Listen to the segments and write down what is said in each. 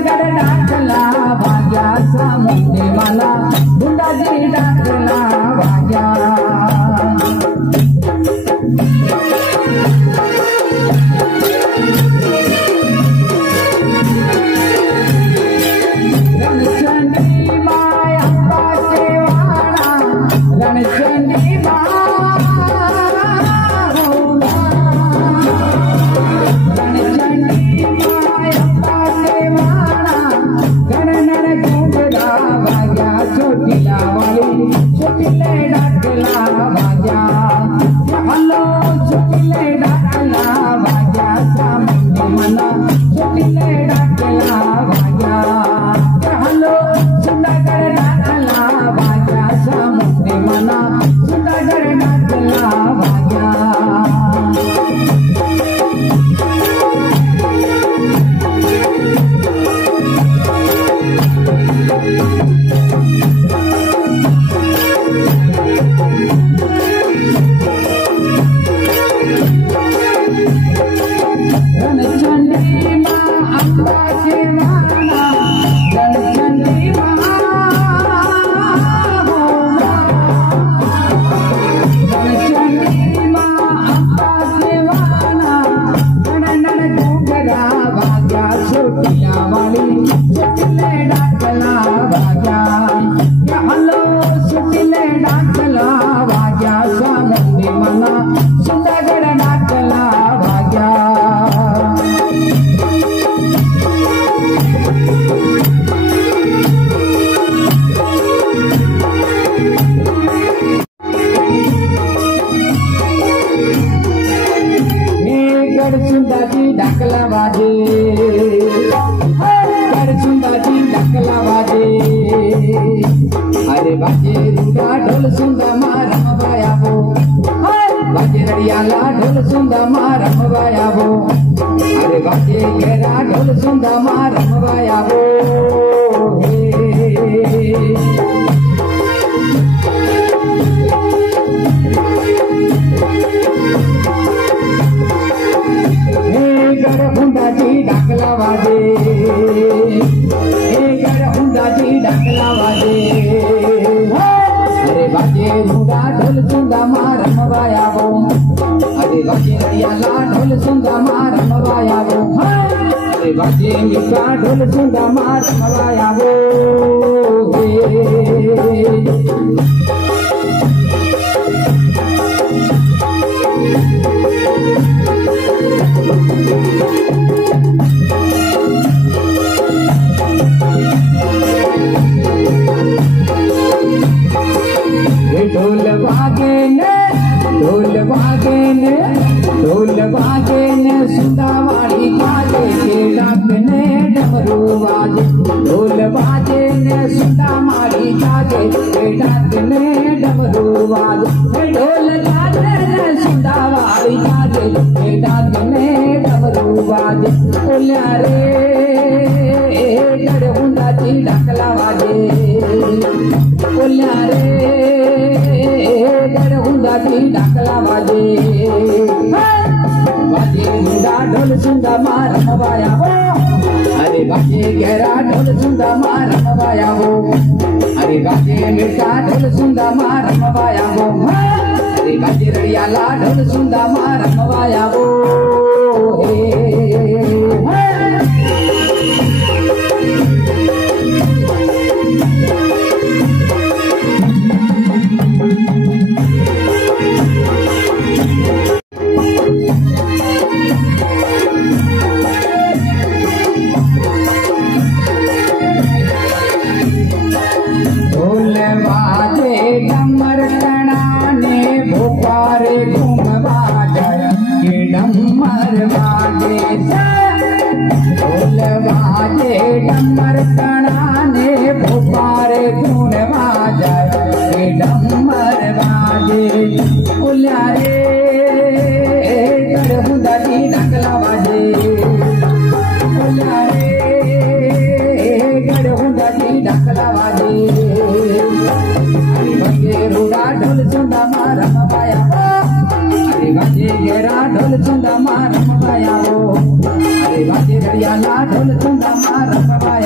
सुंदरगड डाकला भाग्या सामुंडे मला गुंडाजी डाकला भाग्या रणचंडी माया पासेवाडा रणचंडी छोटीले डाकला भाग्या हॅलो छोटीले डाकला भाग्या सामुंडे मला छोटीले डाकला भाग्या हॅलो सुंदरगड डाकला भाग्या सामुंडे मला सुंदरगड डाकला भाग्या गडचुंदाची डाकला वाजे गडचुंदाची डाकला वाजे अरे बाजे रुडा ढोल सुंदा मारम बाया हो बाजे रडियाला ढोल सुंदा मारम बाया हो अरे बाजे घेरा ढोल सुंदा मारम बाया हो गडहुंडाची डाकला वाजे गडहुंडाची डाकला वाजे अरे बाजे रुडा ढोल सुंदा मारम बाया हो अरे बाजे रडियाला ढोल सुंदा मारम बाया हो अरे बाजे मिठा ढोल सुंदा मारम बाया हो ढोल बाजेन सुंदावाड़ी काले के डाकने डमरू बाजे ढोल बाजेन सुंदावाड़ी काले के डाकने डमरू बाजे ढोल बाजेन सुंदावाड़ी काले के डाकने डमरू बाजे बोल्या रे गडहुंडाची डाकला वाजे बोल्या रे गडहुंडाची डाकला वाजे बाजे मुंडा ढोल सुंदा मारम बाया हो अरे बाजे घेरा ढोल सुंदा मारम बाया हो अरे बाजे मिठा ढोल सुंदा मारम बाया हो अरे बाजे रडियाला ढोल सुंदा मारम बाया हो डमर टणाने भोपारे घूमवा जय ये डमर बाजे ढोल बाजे डमर टणाने भोपारे घूमवा जय ये डमर बाजे बोल्या रे गडहुंडाची डाकला वाजे बोल्या रे गडहुंडाची डाकला वाजे रुडा ढोल सुंदा मारम बाया हो अरे बाजे घेरा ढोल सुंदा मारम बाया हो अरे बाजे रडियाला ढोल सुंदा मारम बाया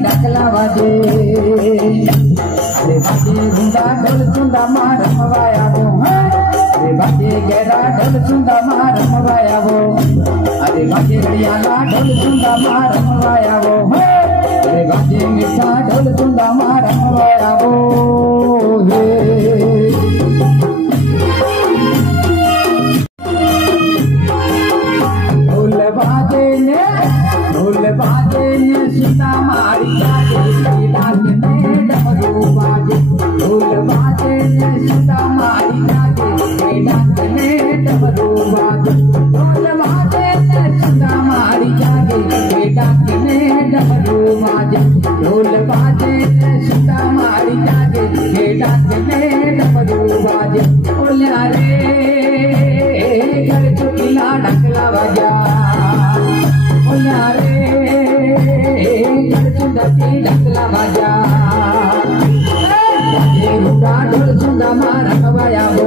ढकला बाजे अरे बाजे घुंडा ढोल सुंदा मार रमवाया वो अरे बाजे गहरा ढोल सुंदा मार रमवाया वो अरे बाजे रड़ियाला ढोल सुंदा मार रमवाया वो अरे बाजे मीठा ढोल सुंदा मार रमवाया वो ढोल बाजे ने सीता मारी जागे डाक में डमरू बाजे ढोल बाजे ने सीता मारी जागे डाक में डमरू बाजे ढोल बाजे ने सीता मारी जागे डाक में डमरू बाजे ढोल बाजे ने सीता मारी जागे डाक में डमरू बाजे बोलिया रे घर चुकीला ढकला बजा बोलिया रे ढकला बाजा बाजे मीठा ढोल सुंदा मार रमवाया वो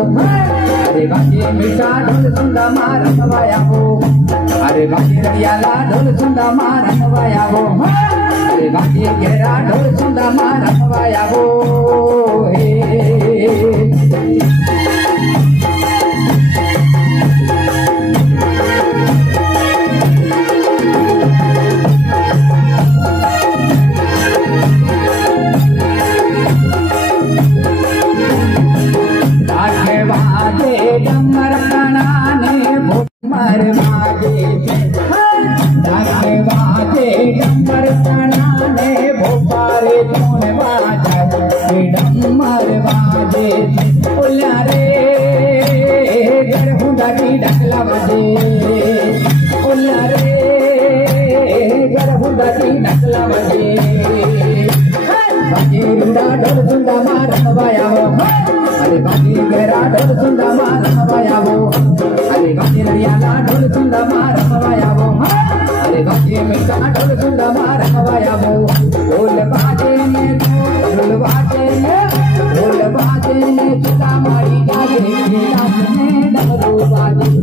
अरे बाजे मीठा ढोल सुंदा मार रमवाया वो अरे बाजे रड़ियाला ढोल सुंदा मार रमवाया वो अरे बाजे गहरा ढोल सुंदा मार रमवाया वो डमर कनाने भूमर बाजे बाजे डमर कनाने भोपारे कौन बाजा डमर बाजे बोलिया रे घर हुंडा की ढकला बजे बोलिया रे घर हुंडा की ढकला बजे बाजे हुंडा ढोल सुंदा मार रमवाया वो अरे बाजे गहरा ढोल सुंदा मार रमवाया वो अरे बाजे रड़ियाला ढोल सुंदा मार रमवाया वो अरे बाजे मीठा ढोल सुंदा मार रमवाया वो ढोल बाजे ने सीता मारी जागे डाक में डमरू बाजे